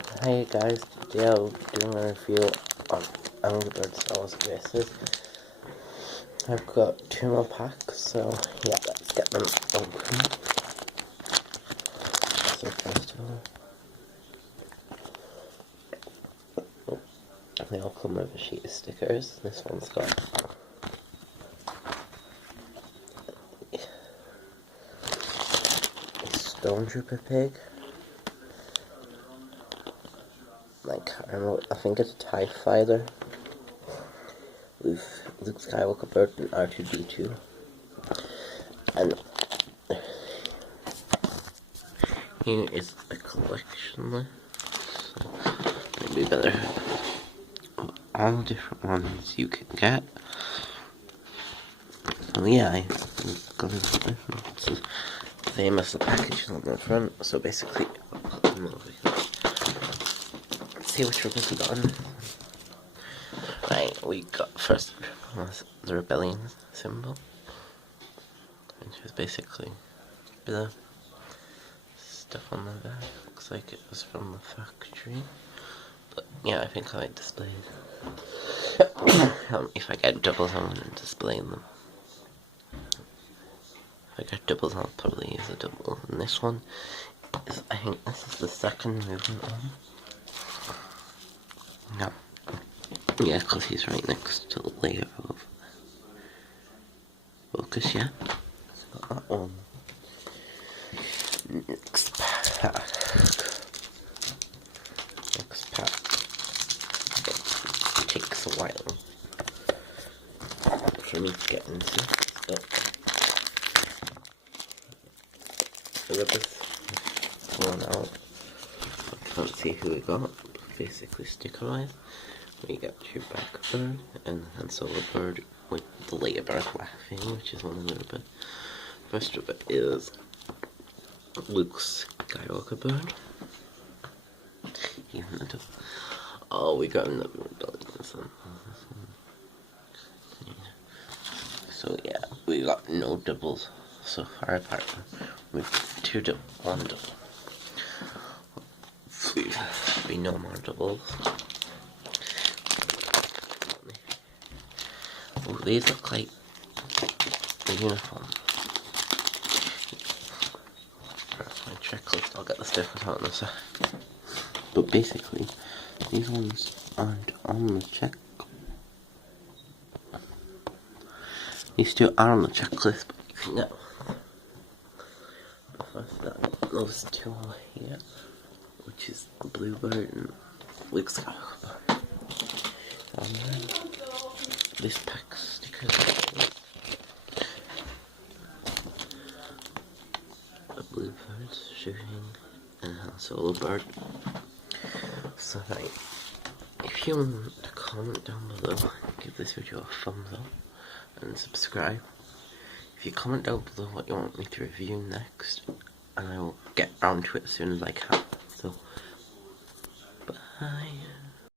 Hey guys, today I'll be doing a review on Angry Birds Star Wars Races. I've got 2 more packs, so yeah, let's get them open. So first of all, they all come with a sheet of stickers. This one's got a Stone Trooper pig. I think it's a TIE Fighter with Luke Skywalker bird and R2-D2. And here is a collection list, so maybe better all the different ones you can get. So yeah, I'm gonna put this. It's the famous packaging on the front, so basically I'll put them over here. Let's see which ribbons we got on. Right, we got first was the rebellion symbol, which is basically a bit of stuff on the back. Looks like it was from the factory, but yeah, I think I might display it. If I get doubles, I'm going to display them. If I get doubles, I'll probably use a double. And this one is, I think this is the second movement one. No. Yeah, because he's right next to the layer of focus, yeah. So got that one. Next pack. It takes a while for me to get into, but the ribbons fallen out. I can't see who we got, but basically sticker-wise. We got Chewbacca bird and Han Solo bird with the later bird laughing, which is one of the ribbons. First ribbon is Luke Skywalker bird. Even the double. Oh, we got another rebellion son. So yeah, we got no doubles so far apart from with 2 double, 1 double. We no more doubles. Oh, these look like the uniform. That's my checklist. I'll get the stickers out in a sec. But basically, these ones aren't on the check. These 2 are on the checklist, but you can get. But first, those 2 are here, which is the Bluebird and Luke Skywalker. And then this pack stickers. A Bluebird shooting and Han Solo bird. So right, if you want to comment down below, give this video a thumbs up and subscribe. If you comment down below what you want me to review next, and I will get around to it as soon as I can. So, bye.